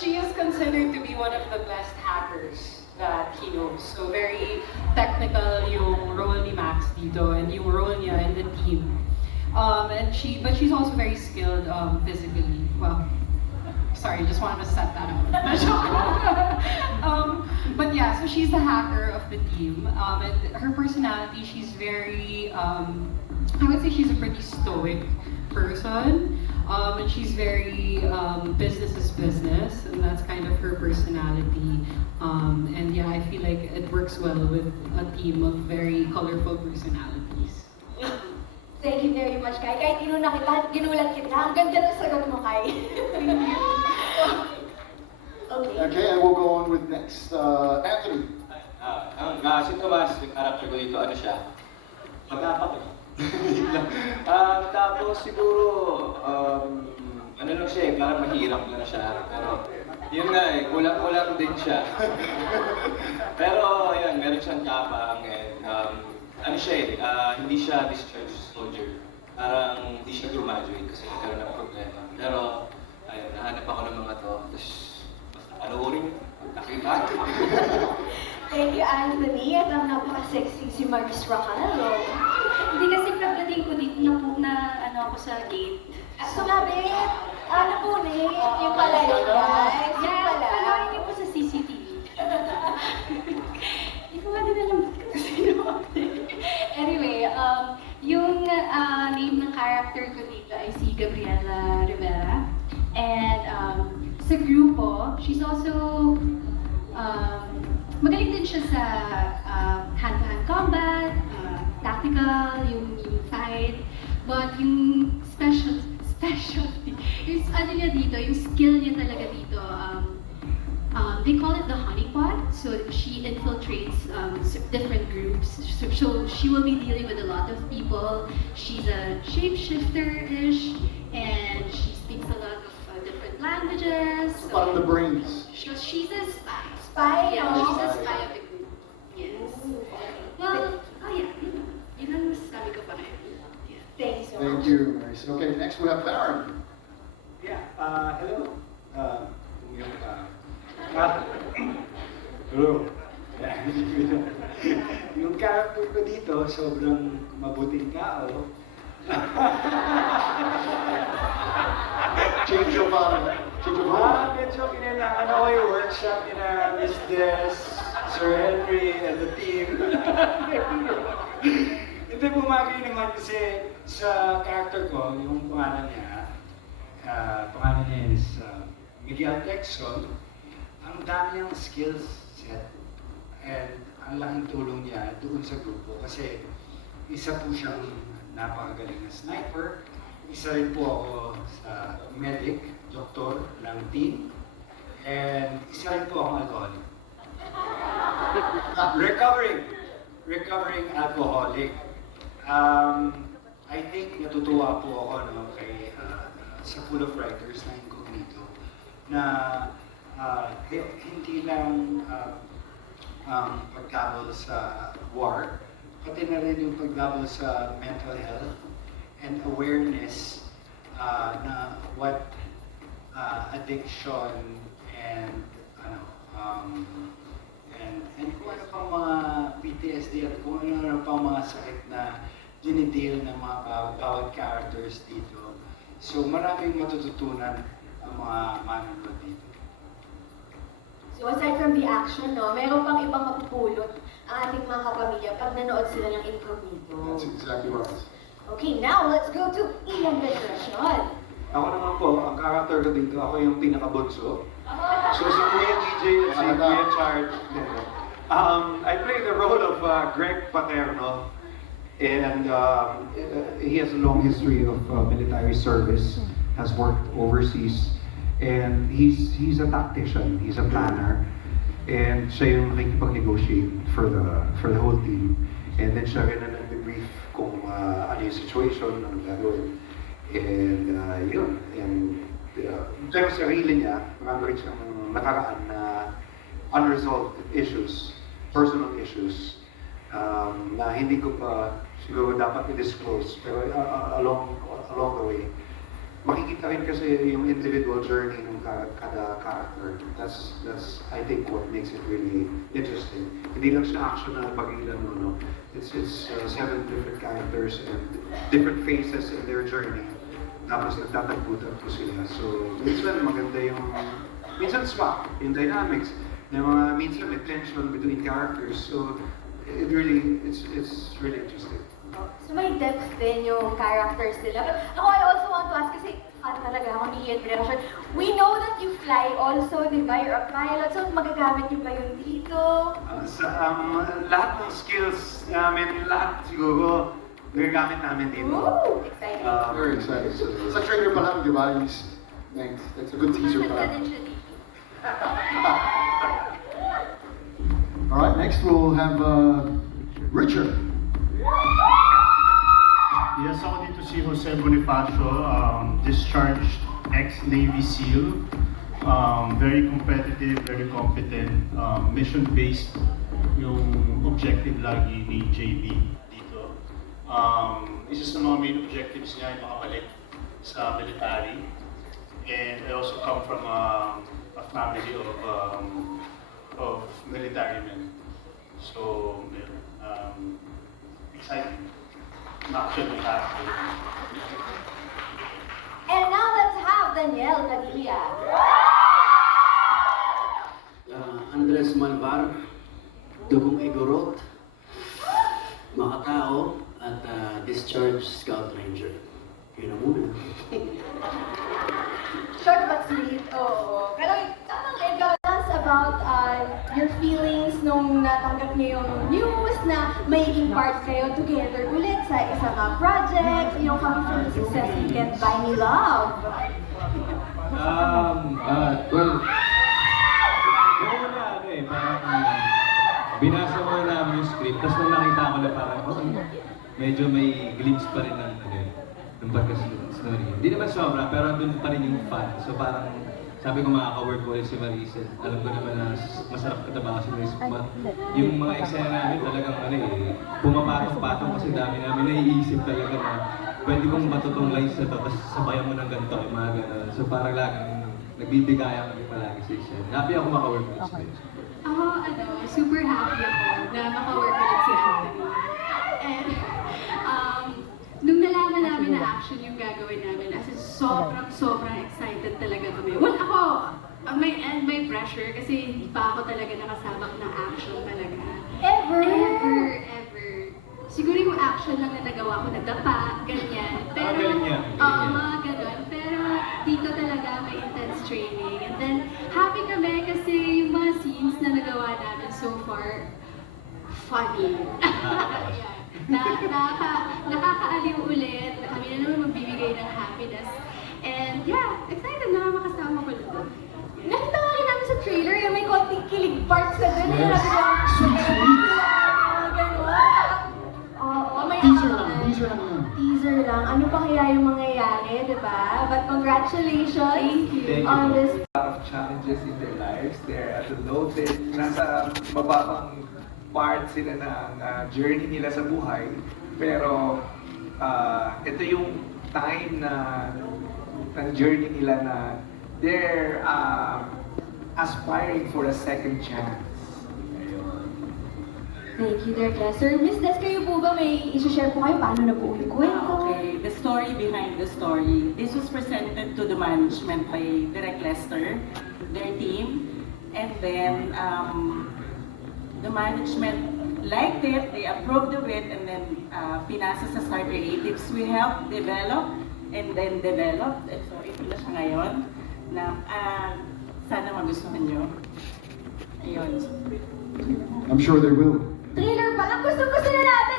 she is considered to be one of the best hackers that he knows. So very technical yung role ni Max dito and yung role niya in the team. But she's also very skilled physically. Well, sorry, just wanted to set that up. But yeah, so she's the hacker of the team. And her personality, she's very, I would say she's a pretty stoic person. And she's very business is business, and that's kind of her personality. And yeah, I feel like it works well with a team of very colorful personalities. Thank you very much, Kai. Kahit inuna kita, ginulat kita. Ang ganda ng sagot mo, Kai. Okay. Okay, and we'll go on with next, Anthony. Si Tomas, yung character ko dito, ano siya? Pag-apak eh. Tapos siguro, ano lang siya eh, parang mahirap lang siya. Pero, yun nga eh, kulang-kulang din siya. Pero, ayun, meron siyang tapang and, ano siya eh, hindi siya discharged soldier. Parang hindi siya graduate kasi nagkaroon ng problema. Pero, ayun, nahanap ako ng mga to. Tapos, basta panoorin, nakita. Thank you, Anthony. At ang napaka-sexy si Marcus Racalo. Hindi kasi pagdating ko dito na ano ako sa gate. Sumabit! Napunit! Yung pala yun, guys. Yung Yeah, pala. panoorin niyo po sa CCTV. Hindi ko nga din alam kung sino. Anyway, yung name ng character ko dito ay si Gabriela Rivera. And sa grupo, she's also magaling din siya sa hand-to-hand combat, tactical, yung fight. But yung specialty, yung ano niya dito, yung skill niya talaga dito, they call it the honeypot. So she infiltrates different groups. So she will be dealing with a lot of people. She's a shapeshifter-ish, and she speaks a lot of different languages. So parang the brains. She's a spy. Spy, Yeah, no? she's a spy of the group. Yes. Well, yeah, yun ang masasabi ko pa rin. Yeah. Thank you so Thank much. you, Maurice. Okay, next we have Baron. Yeah, hello. Hello. Yung character ko dito, sobrang mabuting tao. Change of role. Medyo kinailangan ako yung workshop ni na Miss Des, Sir Henry, and the team. Hindi, bumagay naman kasi sa character ko, yung pangalan niya is Miguel Texon. Ang dami niyang skills set and ang laking tulong niya doon sa grupo kasi isa po siyang napakagaling na sniper. Isa rin po ako sa medic, doktor ng team. And isa rin po akong alcoholic. Recovering alcoholic. I think natutuwa po ako kay sa Pool of Writers na Incognito na hindi lang pagdabol sa war, pati na rin yung pagdabol sa mental health and awareness na what addiction and kung ano pang mga PTSD at kung ano pang mga sakit na dinideal ng mga bawat characters dito. So maraming matututunan ang mga manonood dito. So aside from the action, no, meron pang ibang mapupulot ang ating mga kapamilya pag nanood sila ng Incognito. That's exactly right. Okay, now let's go to Ian Veneracion. Ako naman po, ang character ko dito, ako yung pinakabunso. So si Kuya DJ at si Kuya Chard. I play the role of Greg Paterno. And he has a long history of military service, has worked overseas. And he's a tactician, he's a planner. And siya yung nakikipag-negotiate for the whole team. And then siya rin na nag-brief kung ano yung situation, ano gagawin. And yun. And pero sa sarili niya, marami rin siyang nakaraan na unresolved issues, personal issues, na hindi ko pa siguro dapat i-disclose. Pero along the way, makikita makikita rin kasi yung individual journey ng kada character. That's I think what makes it really interesting. Hindi lang siya action na pagilan mo, no? It's 7 different characters and different phases in their journey. Tapos nagtatagpo-tagpo sila. So, minsan maganda yung, minsan swak yung dynamics. Na mga minsan may tension between characters. So, it's really interesting. So may depth din yung characters nila. But ako, I also want to ask, kasi fan talaga ako ni Ian Production. We know that you fly also, di ba? You're a pilot. So magagamit niyo ba yun dito? Lahat ng skills namin, lahat siguro, nagagamit namin dito. Ooh, exciting. Very excited. Sa trailer pa lang, di ba? Thanks. That's a good teaser pa lang. All right, next we'll have Richard. Yes, ako dito si Jose Bonifacio, discharged ex-Navy SEAL, very competitive, very competent, mission-based yung objective lagi ni JB dito. Isa sa mga main objectives niya ay makabalik sa military. And I also come from a family of military men. So, exciting. Actually, And now let's have Daniel Padilla. Andres Malvar, Dugong Igorot, Makatao, at Discharged Scout Ranger. Yun ang muna. Short but sweet, oo. Pero tamang ikaw, tell us about your feelings nung natanggap niyo yung news na magiging part kayo together ulit sa isang project, you know, coming from the success you Can't Buy Me Love. Well, noong parang binasa mo na namin yung script, tapos nung nakita ko na parang, medyo may glimpse pa rin ng pagka-story. Hindi naman sobra, pero andun pa rin yung fun. So parang, sabi ko makaka-work ko ulit si Marisa. Alam ko naman na masarap katabakan si Marisa. Yung mga eksena namin talagang pumapatong-patong kasi dami namin naiisip talaga na pwede kong matutong lines na to, tapos sabayan mo ng ganito, yung mga gano'n. So parang laging nagbibigayan kami palagi sa isa. Happy ako maka-work ulit si Marisa. Ako, super happy ako na maka-work ulit si Anthony. And, nung nalaman namin na action yung gagawin namin, as in sobrang excited talaga kami. Well, ako, may pressure kasi hindi pa ako talaga nakasabak na action talaga. Ever? Siguro yung action lang na nagawa ko, nadapa, ganyan. Pero, mga ganon. Pero dito talaga may intense training. And then, happy kami kasi yung mga scenes na nagawa namin so far, funny. Nakakaaliw ulit. Kami na naman magbibigay ng happiness. And yeah, excited na makasama ko dito. Nakita nga rin namin sa trailer, yung may konting kilig parts na dun. Yes. Oo, may Teaser lang yun. Teaser lang. Ano pa kaya yung mangyayari, di ba? But congratulations on this. A lot of challenges in their lives. They're at the low, nasa mababang part sila ng journey nila sa buhay. Pero ito yung time na ng journey nila na they're aspiring for a second chance. Thank you, Direk Lester. Miss Des, kayo po ba may isi-share po kayo paano na po yung kwento? Okay, the story behind the story. This was presented to the management by Direk Lester, their team, and then the management liked it, they approved of it, and then pinasa sa Star Creatives. We helped develop and then developed. And so ito na siya ngayon na sana magustuhan nyo. Ayun. I'm sure they will. Trailer pa lang, gusto na natin!